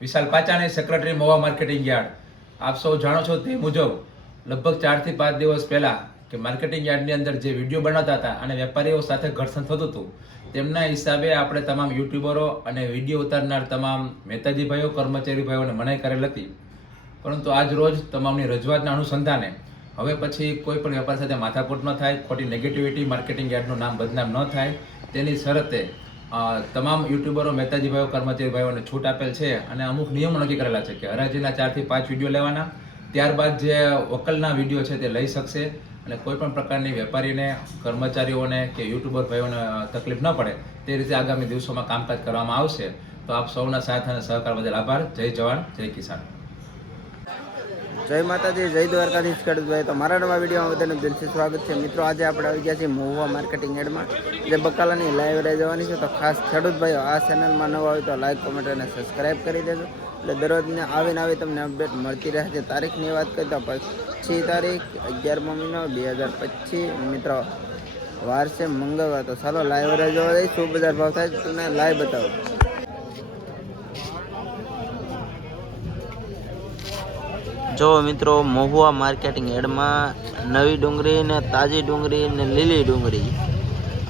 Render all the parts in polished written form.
વિશાલ Pachani, secretary Mahuva marketing yard. આપ સૌ જાણો છો તે મુજબ લગભગ 4 થી 5 દિવસ પહેલા કે માર્કેટિંગ યાર્ડની અંદર જે વિડીયો બનાવતા હતા અને વેપારીઓ સાથે ઘર્ષણ થતું હતું, તેમના હિસાબે આપણે તમામ યુટ્યુબરો અને વિડીયો ઉતારનાર તમામ મહેતાજી ભાઈઓ, કર્મચારી ભાઈઓને મનાઈ કરેલ હતી. પરંતુ આજ રોજ તમામની રજૂઆતના અનુસંધાને હવે પછી કોઈ પણ વેપાર સાથે માથાકૂટ ન થાય, ખોટી નેગેટિવિટી, માર્કેટિંગ યાર્ડનું નામ બદનામ ન થાય, તેની શરતે તમામ યુટ્યુબરો, મહેતાજી ભાઈઓ, કર્મચારી ભાઈઓને છૂટ આપેલ છે અને અમુક નિયમો નક્કી કરેલા છે કે હરાજીના 4 થી 5 વિડીયો લેવાના, ત્યારબાદ જે વકલના વિડીયો છે તે લઈ શકશે અને કોઈ પણ પ્રકારની વેપારીને, કર્મચારીઓને કે યુટ્યુબર ભાઈઓને તકલીફ ન પડે તે રીતે આગામી દિવસોમાં કામકાજ કરવામાં આવશે. તો આપ સૌના સાથ અને સહકાર બદલ આભાર. જય જવાન, જય કિસાન. જય માતાજી, જય દ્વારકાધીશ ખેડૂત ભાઈ. તો મારા નવા વિડીયોમાં બધાનું દિલથી સ્વાગત છે. મિત્રો, આજે આપણે આવી ગયા છીએ મહુવા માર્કેટિંગ યાર્ડમાં, જે બકાલાની લાઈવ રહી જવાની છે. તો ખાસ ખેડૂત ભાઈઓ આ ચેનલમાં નવા હોય તો લાઈક, કોમેન્ટ અને સબસ્ક્રાઈબ કરી દેજો, એટલે દરરોજને આવીને તમને અપડેટ મળતી રહે છે. તારીખની વાત કરીએ તો 25 તારીખ 11મો મહિનો 2025. મિત્રો, વાર છે મંગળવાર. તો ચાલો લાઈવ રહી જવા દઈ. શું બજાર ભાવ થાય તમને લાઈવ બતાવો. જો મિત્રો, મહુવા માર્કેટિંગ યાર્ડમાં નવી ડુંગળી ને તાજી ડુંગળી ને લીલી ડુંગળી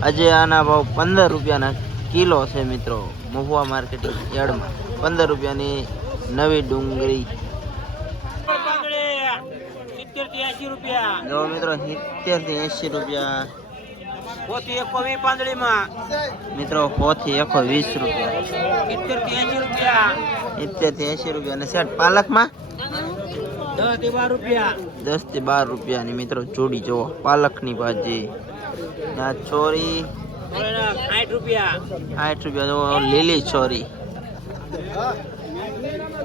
આજે આના ભાવ 15 રૂપિયાના કિલો છે. મિત્રો, મહુવા માર્કેટિંગ યાર્ડમાં 15 રૂપિયાની નવી ડુંગળી. જો મિત્રો, 70 થી 80 રૂપિયા. મિત્રો, 100 થી 120 રૂપિયા. 70 થી 80 રૂપિયા. અને સેટ પાલકમાં 10 થી 12 રૂપિયાની મિત્રો જોડી. જો પાલકની ભાજી ના ચોરી 60 રૂપિયા. જો લીલી ચોરી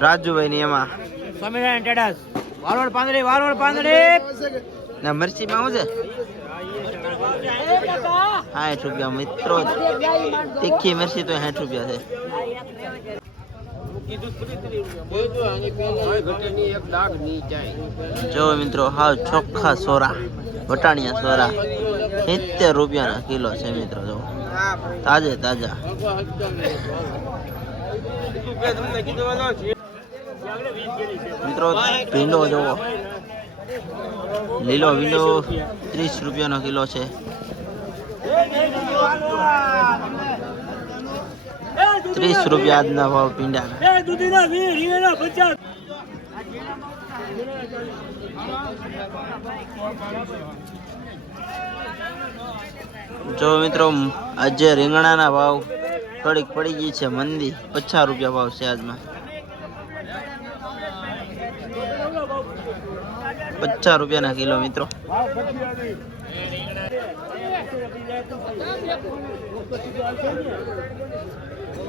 રાજુભાઈ ની એમાં વાલોડ પાંદડી ના મરચી માં શું છે 60 રૂપિયા. મિત્રો, તીખી મરચી તો 60 રૂપિયા છે. જો મિત્રો, હાવ ચોખ્ખા સોરા, વટાણિયા સોરા 70 રૂપિયાના કિલો છે. મિત્રો, જો તાજે તાજા. મિત્રો, ભીંડો જોવો, લીલો ભીંડો 30 રૂપિયાનો કિલો છે. ₹30 આજના ભાવ ભીંડા. જો મિત્રો, આજે રીંગણાના ભાવ થોડીક પડી ગઈ છે મંદી. ₹50 ભાવ છે આજમાં. ₹50 કિલો. મિત્રો,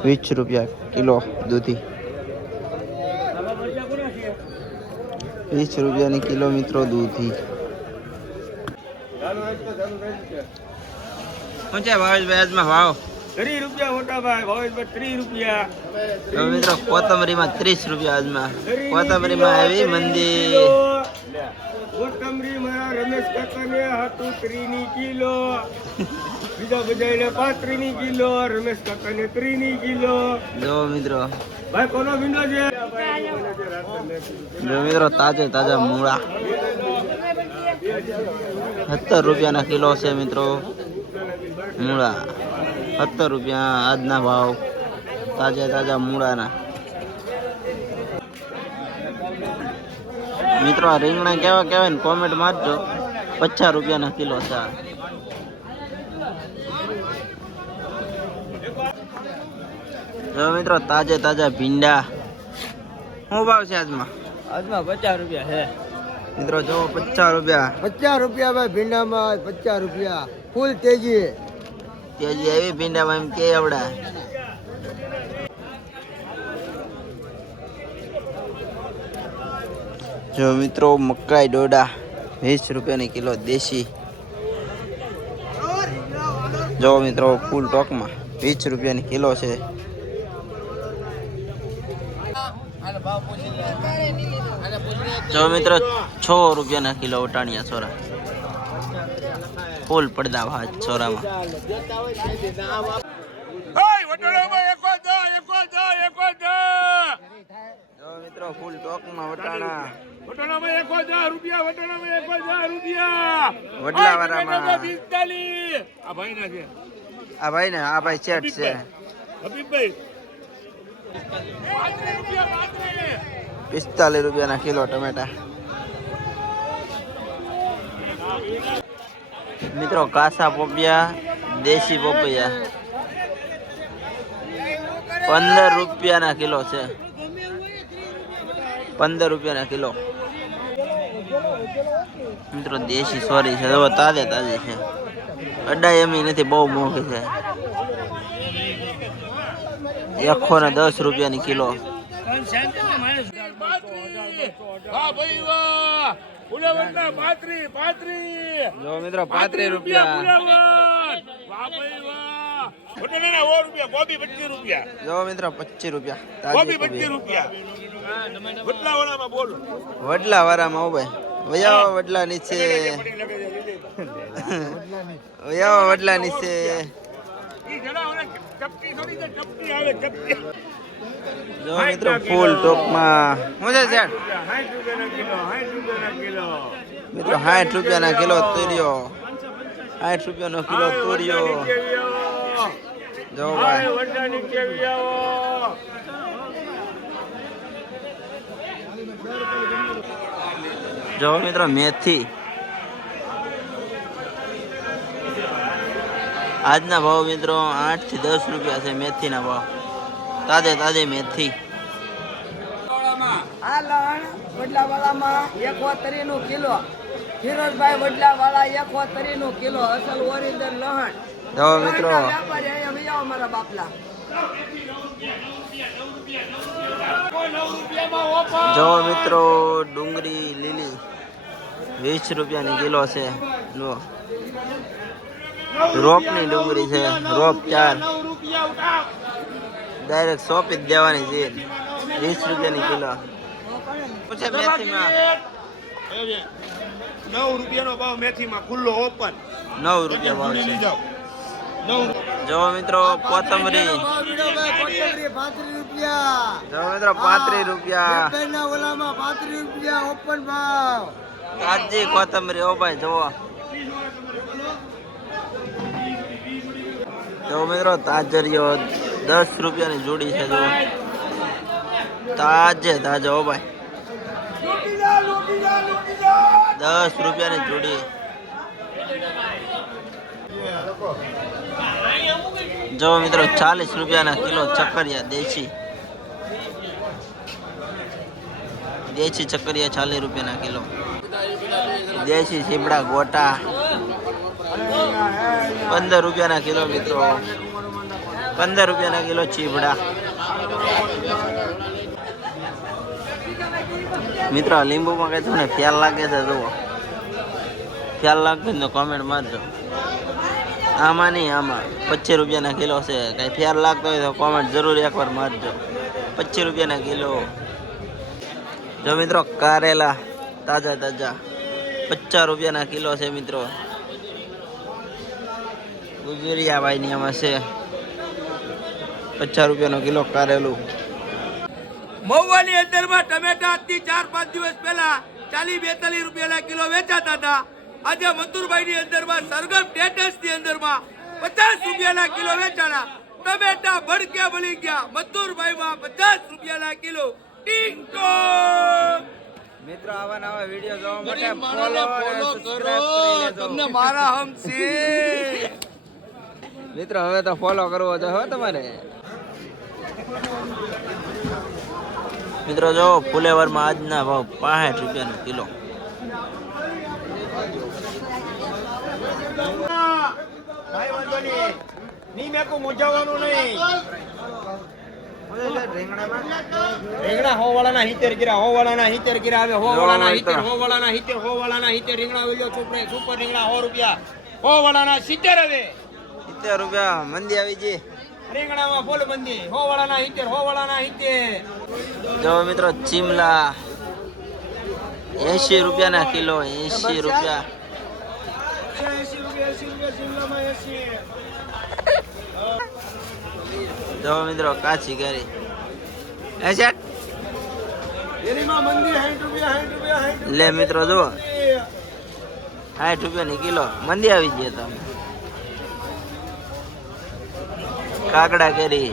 ₹20 કિલો દૂધી. ₹20 કિલો મિત્રો દૂધી. શું છે ભાવેશભાઈ આજમાં ભાવ? ₹30 મોટા ભાઈ. ભાવેશભાઈ ₹30. મિત્રો, કોથમરીમાં ₹30 આજમાં. કોથમરીમાં આવી મંદી. કોથમરી મારા રમેશ કાકાને હતું 30 કિલો. બીજા બજાઈને 35 કિલો. રમેશ કાકાને 30 કિલો. જો મિત્રો, ભાઈ કોનો ભીંડો છે? જો મિત્રો, તાજે તાજા મૂળા ₹70 કિલો છે. મિત્રો, મૂળા ₹70 આજના ભાવ. તાજા તાજા મૂળાના. મિત્રો, આ રીંગણા કેવા કહેવાય ને કોમેન્ટ મારજો. ₹50 કિલો છે. જો મિત્રો, તાજે તાજા ભીંડા. શું ભાવ છે આજમાં? આજમાં ₹50 છે. મિત્રો, જો ₹50. ભાઈ ભીંડામાં ₹50. ફૂલ તેજી આવી ભીંડામાં એમ કે આવડા. જો મિત્રો, મકાઈ ડોડા ₹20 કિલો દેશી. જો મિત્રો, ફૂલ ટોકમાં ₹20 કિલો છે. જો મિત્રો, ₹6 કિલો વટાણિયા સોરા. ફૂલ પડદા ભાત સોરામાં. વટાણામાં 1 10 1 10 1 10 મિત્રો ફૂલ ટોકમાં વટાણા વટાણામાં 1000 રૂપિયા, વટાણામાં 1000 રૂપિયા. વડલા વાળામાં 45. આ ભાઈ ના છે. આ ભાઈ ને આ ભાઈ ચેટ છે હબીબભાઈ 35 રૂપિયા, 35. 45 રૂપિયાના કિલો ટમેટા. મિત્રો કાસા પોપિયા દેશી પોપૈયા 15 રૂપિયાના કિલો છે. 15 રૂપિયાના કિલો મિત્રો દેશી સોરી છે. હવે તાજે તાજી છે. અડાઈ એમી નથી, બહુ મોંઘી છે. 110 રૂપિયાની કિલો. વાહ ભાઈ વાહ. ફુલેવરના 35. જો મિત્રો 35 રૂપિયા. ફુલેવર. વાહ ભાઈ વાહ. વટાણાના 100 રૂપિયા, ગોબી 25 રૂપિયા. જો મિત્રો 25 રૂપિયા ગોબી તાજી 25 રૂપિયા. વટલાવાળામાં બોલો. વડલા વાળામાં ઉભે વયાવા વડલા નીચે વયાવા વડલા નીચે. ઈ જરા ઓલા ચપટી થોડી તો ચપટી આવે, ચપટી. જો મિત્રો ફૂલ ટોપમાં શું છે સેટ? 60 રૂપિયાના કિલો, 60 રૂપિયાના કિલો. મિત્રો 60 રૂપિયાના કિલો તુરિયો. 60 રૂપિયાનો કિલો તુરિયો. જો ભાઈ વટાણી કેવી આવો. જો મિત્રો મેથી આજના ભાવ મિત્રો 8 થી 10 રૂપિયા છે. મેથીના ભાવ તાજે તાજી મેથી. આ લણ વડલાવાળામાં 71 નું કિલો. ફિરોઝભાઈ વડલાવાળા 71 નું કિલો. અસલ ઓરિજિનલ લહણ. જો મિત્રો વ્યાપારી અહીંયા લઈ આવો મારા બાપલા. જો મિત્રો ડુંગળી લીલી 20 રૂપિયાની કિલો છે. જો રોપની ડુંગળી છે. રોપ 4 ડાયરેક્ટ સોંપી જ દેવાની છે. 20 રૂપિયાની કિલો. પૂછે મેથીમાં 9 રૂપિયાનો ભાવ મેથીમાં ખુલ્લો ઓપન. 9 રૂપિયા ભાવ છે. જો મિત્રો કોથમરી. જો મિત્રો 35 રૂપિયા તાજી કોથમરી. ઓ ભાઈ જુઓ. જો મિત્રો તાજરીઓ 10 રૂપિયાની જોડી છે. જો તાજે તાજો. ઓ ભાઈ 10 રૂપિયાની જોડી. જો મિત્રો 40 રૂપિયાના કિલો ચક્કરિયા દેશી. દેશી ચક્કરિયા 40 રૂપિયાના કિલો. દેશી સીમડા ગોટા 15 રૂપિયાના કિલો મિત્રો. 15 રૂપિયાના કિલો ચીબડા. મિત્રો લીંબુમાં કઈ તમને ખ્યાલ લાગે છે? જુઓ ખ્યાલ લાગે તો કોમેન્ટ મારજો. આમાં નહીં, આમાં 25 રૂપિયાના કિલો છે. કઈ ખ્યાલ લાગતો હોય તો કોમેન્ટ જરૂર એકવાર મારજો. 25 રૂપિયાના કિલો. જો મિત્રો કારેલા તાજા તાજા 50 રૂપિયાના કિલો છે મિત્રો. ગુજરિયા ભાઈની આમાં છે 50 રૂપિયાનો કિલો કારેલું. મહુવાની અંદરમાં ટમેટા આજથી 4-5 દિવસ પહેલા 40-42 રૂપિયાના કિલો વેચાતા હતા. આજે મથુરભાઈ ની અંદરમાં સરગમ ટેટસ ની અંદરમાં 50 રૂપિયાના કિલો વેચાણા. ટમેટા ભડકે બળી ગયા. મથુરભાઈ માં 50 રૂપિયાના કિલો. ટિંગ ટોંગ. મિત્રો આવા નવા વિડિયો જોવા માટે ફોલો કરો. તમને મારા હમ છે. મિત્રો હવે તો ફોલો કરવો છે હો તમારે. મિત્રો જો ફુલેવરમાં આજના ભાવ 65 રૂપિયાનો કિલો. ભાઈ વાંધો નહીં. ની મેકો મોજાવાનું નહીં. રીંગણા 100 વાળાના 70 ગીરા, 100 વાળાના 70 ગીરા આવે. 100 વાળાના 70, 100 વાળાના 70, 100 વાળાના 70 રીંગણા વેલ્યો સુપર રીંગણા 100 રૂપિયા. 100 વાળાના 70 આવે. 70 રૂપિયા મંદી આવી ગઈ. રીંગણામાં ફૂલ બંધી 100 વાળાના 70, 100 વાળાના 70. જો મિત્રો ચીમલા 80 રૂપિયાના કિલો. 80 રૂપિયા. 80 રૂપિયા શિમલામાં 80. જો મિત્રો કાચી કેરી 60 લે મિત્રો જુઓ 60 રૂપિયાની કિલો મંદી આવી ગઈ તમે. કાકડા કેરી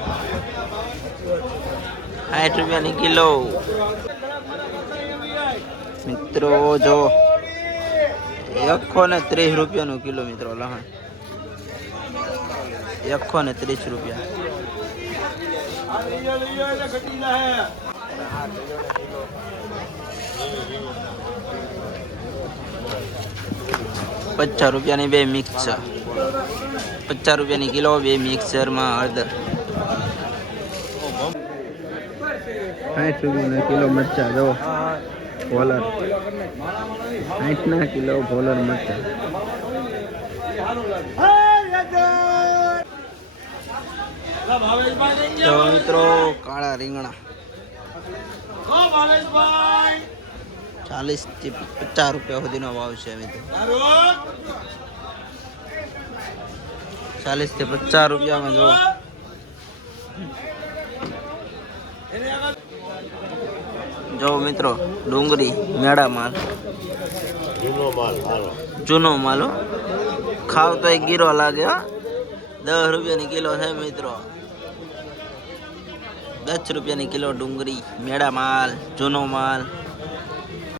60 રૂપિયાની કિલો મિત્રો. જો 130 રૂપિયાનું કિલો મિત્રો લહણ 130 રૂપિયા. ₹50 બે મિક્સર 50 રૂપિયાની કિલો બે મિક્સરમાં હળદર. 60 રૂપિયાના કિલો મરચા જો ભોલર 60 કિલો ભોલર મરચા. તો મિત્રો કાળા રીંગણા 40 થી 50 રૂપિયા સુધીનો ભાવ છે મિત્રો. 40 થી 50 રૂપિયામાં જો. જો મિત્રો ડુંગળી મેળા માલ જૂનો માલ ખાવ તો એક ગીરો લાગે. 10 રૂપિયાની કિલો છે મિત્રો. 10 રૂપિયાની કિલો ડુંગળી મેળા માલ જૂનો માલ.